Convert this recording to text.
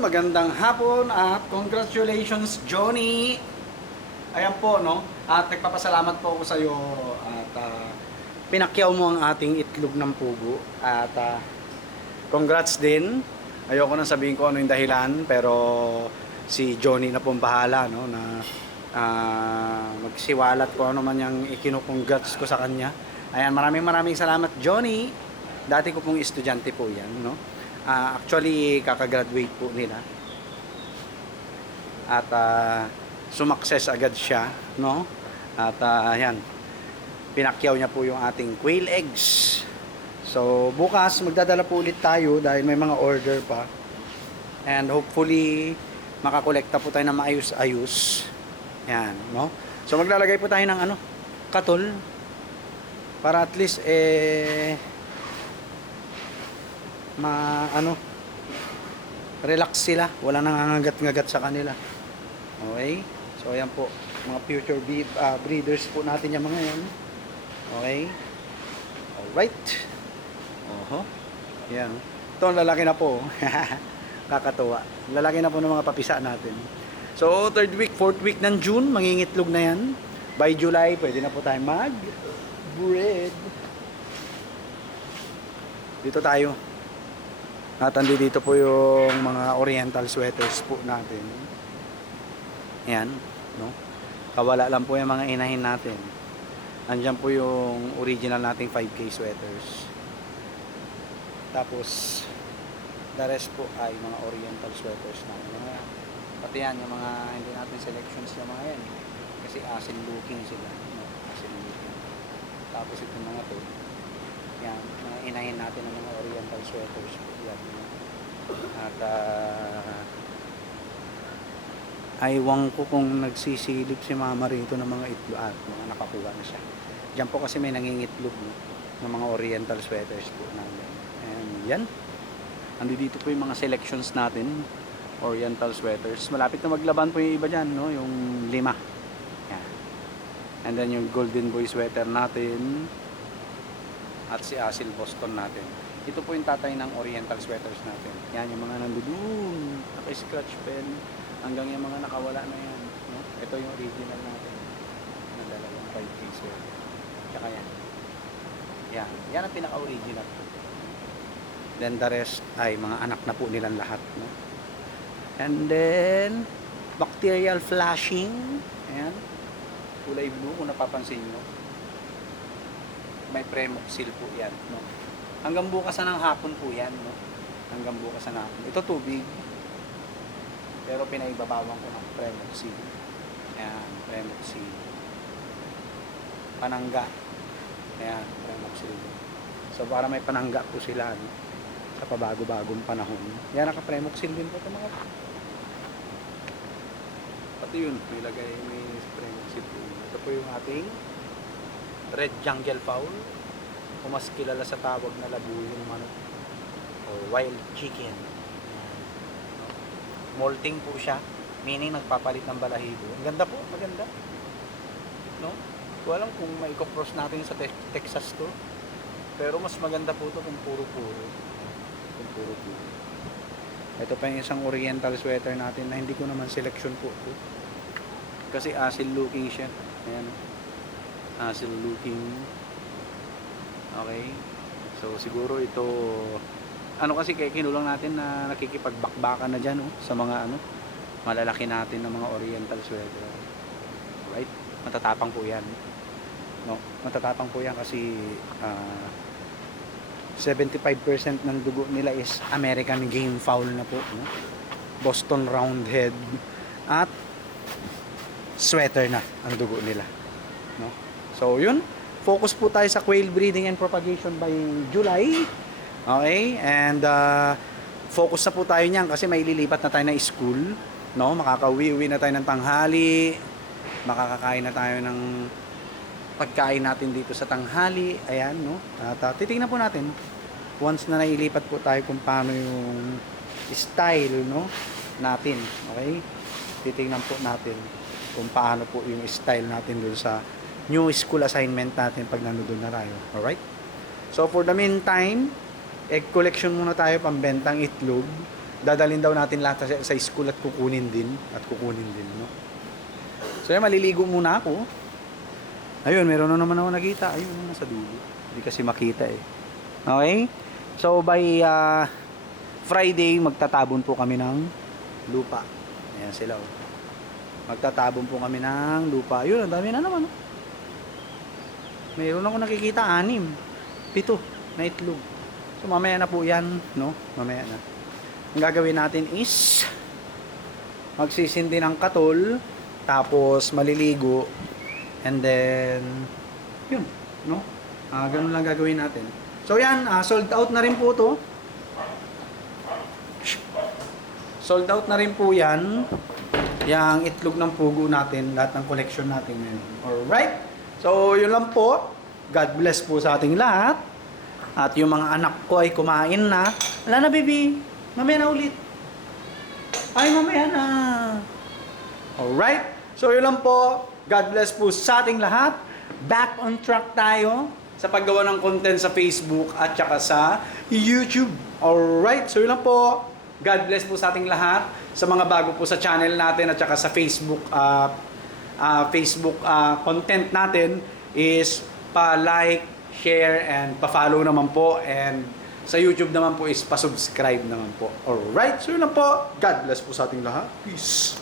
magandang hapon at congratulations Johnny. Ayan po no. At nagpapasalamat po ako sa iyo at pinakyaw mo ang ating itlog ng pugo at congrats din. Ayoko nang sabihin ko ano yung dahilan pero si Johnny na pong bahala no na magsiwalat ko ano man yung ikinukongrats ko sa kanya. Ayan, maraming salamat Johnny. Dati ko pong estudyante po yan no. Actually, kakagraduate po nila. At sumakses agad siya, no? At ayan, pinakyaw niya po yung ating quail eggs. So, bukas magdadala po ulit tayo dahil may mga order pa. And hopefully, makakolekta po tayo ng maayos-ayos. Yan, no? So, maglalagay po tayo ng katol. Para at least, relax sila, wala nang nangangagat-ngagat sa kanila. Okay, so ayan po mga future breeders po natin yung mga yan. Okay, alright. Yan, ito ang lalaki na po. Kakatuwa, lalaki na po ng mga papisa natin. So 3rd week, 4th week ng June mangingitlog na yan. By July pwede na po tayo mag breed. Dito tayo. At dito po yung mga oriental sweaters po natin. Ayan, no? Kawala lang po yung mga inahin natin. Andiyan po yung original nating 5K sweaters. Tapos, the rest po ay mga oriental sweaters na. Pati yan, yung mga hindi natin selections yung mga yan. Kasi asin looking sila. No? Asin looking. Tapos itong mga to. Yan, mga inahin natin ng mga oriental sweaters. Yan. At aywan ko kung nagsisilip si mama rito ng mga itlog at mga nakakuha na siya. Diyan po kasi may nangingitlog no, ng mga oriental sweaters po namin. And yan. Dito po yung mga selections natin. Oriental sweaters. Malapit na maglaban po yung iba dyan, no? Yung 5. Yan. And then yung golden boy sweater natin. At si Asil Boston natin. Ito po yung tatay ng oriental sweaters natin. Yan yung mga nandun. Naka-scratch pen. Hanggang yung mga nakawala na yan. No? Ito yung original natin. Na dalawang 5K sweater. Tsaka yan. Yan. Yan ang pinaka-original po. Then the rest ay mga anak na po nilang lahat. No? And then bacterial flashing. Ayan. Kulay blue kung napapansin nyo. May Premoxil po yan, no? Hanggang bukas na ng hapon po yan, no? Hanggang bukas na ng hapon. Ito tubig. Pero pinaibabawan ko ng Premoxil. Ayan, Premoxil. Panangga. Ayan, Premoxil. So para may panangga po sila, no? Sa pabago-bagong panahon. Yan, naka-Premoxil din po ito mga. Pati yun, may Premoxil po. Ito po yung ating Red Jungle Fowl o mas kilala sa tawag na labuyong manok o wild chicken. Molting po siya, meaning nagpapalit ng balahibo. Ang ganda po, maganda, no? Ko alam kung may cross natin sa Texas to, pero mas maganda po to kung puro-puro. Ito pa yung isang oriental sweater natin na hindi ko naman selection po to. Kasi asil looking siya. Ayan, asil looking. Okay, so siguro ito kasi kaya kinulang natin na nakikipagbakbakan na dyan sa mga malalaki natin ng mga oriental sweater. Right, matatapang po yan, no? Matatapang po yan kasi 75% ng dugo nila is American game fowl na po, no? Boston Roundhead at sweater na ang dugo nila, no? So yun, focus po tayo sa quail breeding and propagation by July. Okay, and focus na po tayo niyan kasi may lilipat na tayo na school, no? Makakauwi-uwi na tayo ng tanghali, makakakain na tayo ng pagkain natin dito sa tanghali. Ayan, no? At titingnan po natin once na nailipat po tayo kung paano yung style, no, natin. Okay, titingnan po natin kung paano po yung style natin dun sa new school assignment natin pag nandun na tayo. Alright? So for the meantime, egg collection muna tayo, pambentang itlog. dadalhin daw natin lahat sa school at kukunin din. No? So yan, maliligo muna ako. Ayun, meron na naman ako nakita. Ayun, nasa dulo. Hindi kasi makita eh. Okay? So by Friday, magtatabon po kami ng lupa. Ayan sila oh. Magtatabon po kami ng lupa. Ayun, ang dami na naman oh. Mayroon ako nakikita 6, 7 na itlog. So mamaya na po yan, no? Mamaya na. Ang gagawin natin is magsisindi ng katol, tapos maliligo, and then yun, no? Ganun lang gagawin natin. So yan, sold out na rin po to. Sold out na rin po yan. Yang itlog ng pugo natin, lahat ng collection natin ngayon. Alright? So yun lang po. God bless po sa ating lahat. At yung mga anak ko ay kumain na. Wala na baby, mamaya na ulit. Ay mamaya na. Alright? So yun lang po. God bless po sa ating lahat. Back on track tayo sa paggawa ng content sa Facebook at saka sa YouTube. Alright? So yun lang po. God bless po sa ating lahat. Sa mga bago po sa channel natin at saka sa Facebook content natin is pa-like, share, and pa-follow naman po. And sa YouTube naman po is pa-subscribe naman po. Alright? So yun lang po. God bless po sa ating lahat. Peace.